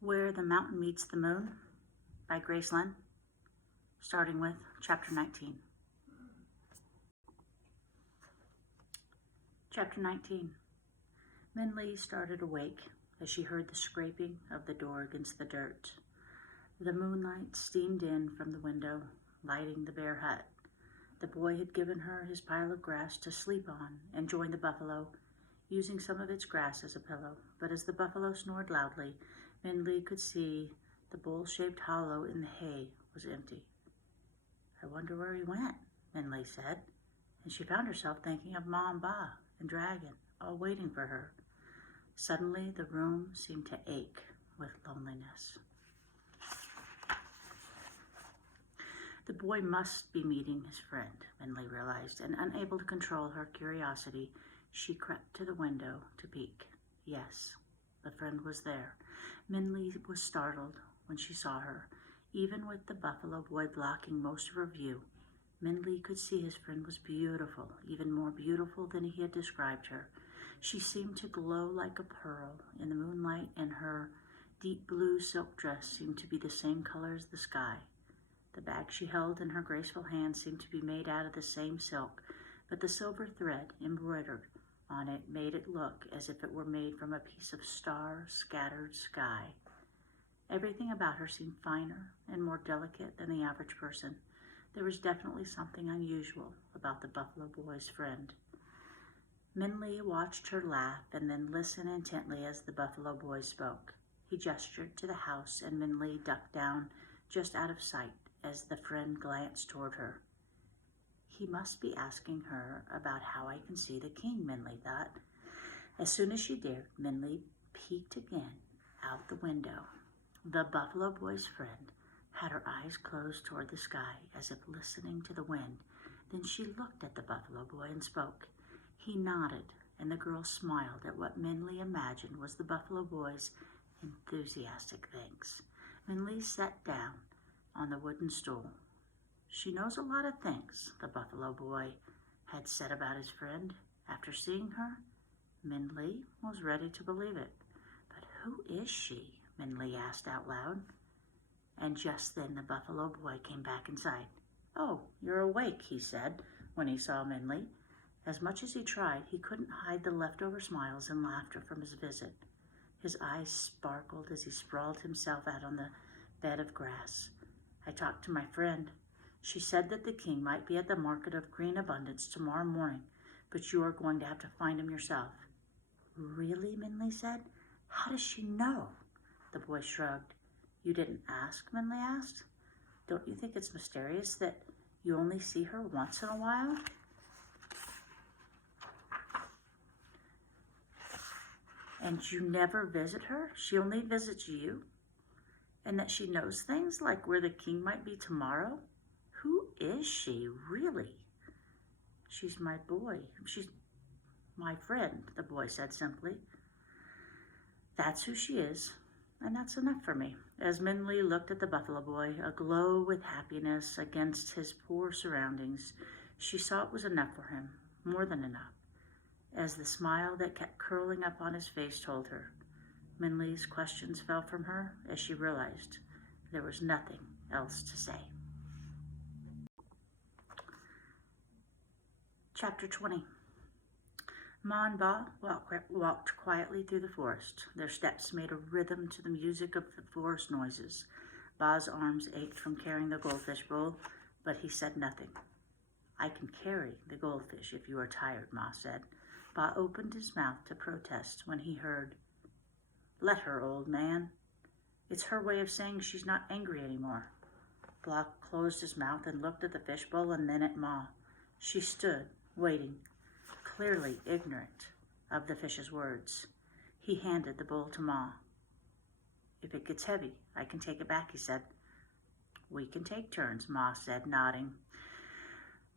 Where the Mountain Meets the Moon by Grace Lin, starting with Chapter 19. Chapter 19. Min Lee started awake as she heard the scraping of the door against the dirt. The moonlight steamed in from the window, lighting the bare hut. The boy had given her his pile of grass to sleep on and joined the buffalo, using some of its grass as a pillow. But as the buffalo snored loudly, Min Lee could see the bowl-shaped hollow in the hay was empty. "I wonder where he went," Min Lee said, and she found herself thinking of Ma and Ba and Dragon, all waiting for her. Suddenly, the room seemed to ache with loneliness. The boy must be meeting his friend, Min Lee realized, and unable to control her curiosity, she crept to the window to peek. Yes, the friend was there. Min Lee was startled when she saw her. Even with the buffalo boy blocking most of her view, Min Lee could see his friend was beautiful, even more beautiful than he had described her. She seemed to glow like a pearl in the moonlight, and her deep blue silk dress seemed to be the same color as the sky. The bag she held in her graceful hand seemed to be made out of the same silk, but the silver thread embroidered on it made it look as if it were made from a piece of star-scattered sky. Everything about her seemed finer and more delicate than the average person. There was definitely something unusual about the buffalo boy's friend. Min Lee watched her laugh and then listened intently as the buffalo boy spoke. He gestured to the house, and Min Lee ducked down just out of sight as the friend glanced toward her. He must be asking her about how I can see the king, Min Lee thought. As soon as she dared, Min Lee peeked again out the window. The buffalo boy's friend had her eyes closed toward the sky as if listening to the wind. Then she looked at the buffalo boy and spoke. He nodded, and the girl smiled at what Min Lee imagined was the buffalo boy's enthusiastic thanks. Min Lee sat down on the wooden stool. "She knows a lot of things," the buffalo boy had said about his friend. After seeing her, Min Lee was ready to believe it. "But who is she?" Min Lee asked out loud. And just then the buffalo boy came back inside. "Oh, you're awake," he said when he saw Min Lee. As much as he tried, he couldn't hide the leftover smiles and laughter from his visit. His eyes sparkled as he sprawled himself out on the bed of grass. "I talked to my friend. She said that the king might be at the Market of Green Abundance tomorrow morning, but you are going to have to find him yourself." "Really?" Min Lee said. "How does she know?" The boy shrugged. "You didn't ask?" Min Lee asked. "Don't you think it's mysterious that you only see her once in a while?" "And you never visit her? She only visits you? And that she knows things like where the king might be tomorrow? Who is she, really?" She's my friend," the boy said simply. "That's who she is, and that's enough for me." As Min Lee looked at the buffalo boy, aglow with happiness against his poor surroundings, she saw it was enough for him, more than enough, as the smile that kept curling up on his face told her. Min Lee's questions fell from her as she realized there was nothing else to say. Chapter 20. Ma and Ba walked quietly through the forest. Their steps made a rhythm to the music of the forest noises. Ba's arms ached from carrying the goldfish bowl, but he said nothing. "I can carry the goldfish if you are tired," Ma said. Ba opened his mouth to protest when he heard, "Let her, old man." It's her way of saying she's not angry anymore. Ba closed his mouth and looked at the fishbowl and then at Ma. She stood, waiting, clearly ignorant of the fish's words. He handed the bowl to Ma. "If it gets heavy, I can take it back," he said. "We can take turns," Ma said, nodding.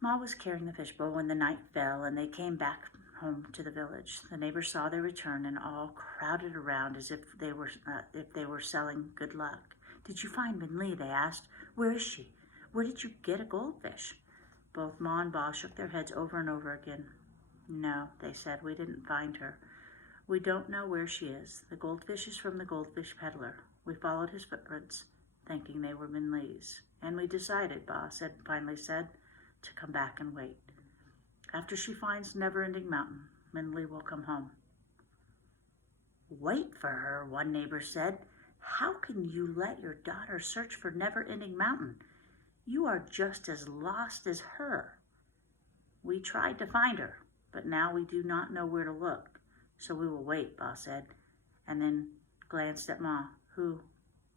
Ma was carrying the fishbowl when the night fell and they came back home to the village. The neighbors saw their return and all crowded around as if they were selling good luck. "Did you find Min Lee?" they asked. "Where is she? Where did you get a goldfish?" Both Ma and Ba shook their heads over and over again. "No," they said, "we didn't find her. We don't know where she is. The goldfish is from the goldfish peddler. We followed his footprints, thinking they were Minlei's, and we decided, Ba finally said, to come back and wait. After she finds Never-Ending Mountain, Minlei will come home. Wait for her, one neighbor said. How can you let your daughter search for Never-Ending Mountain? You are just as lost as her. We tried to find her, but now we do not know where to look, so we will wait, Ba said, and then glanced at Ma, who,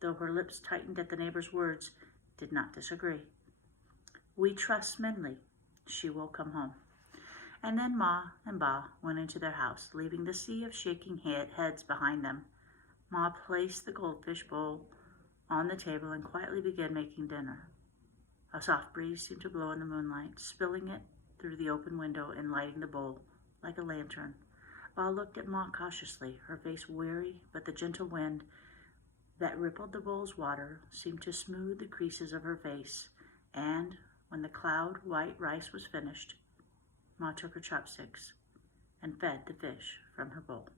though her lips tightened at the neighbor's words, did not disagree. We trust Minlei. She will come home. And then Ma and Ba went into their house, leaving the sea of shaking heads behind them. Ma placed the goldfish bowl on the table and quietly began making dinner. A soft breeze seemed to blow in the moonlight, spilling it through the open window and lighting the bowl like a lantern. Ba looked at Ma cautiously, her face weary, but the gentle wind that rippled the bowl's water seemed to smooth the creases of her face, and when the cloud-white rice was finished, Ma took her chopsticks and fed the fish from her bowl.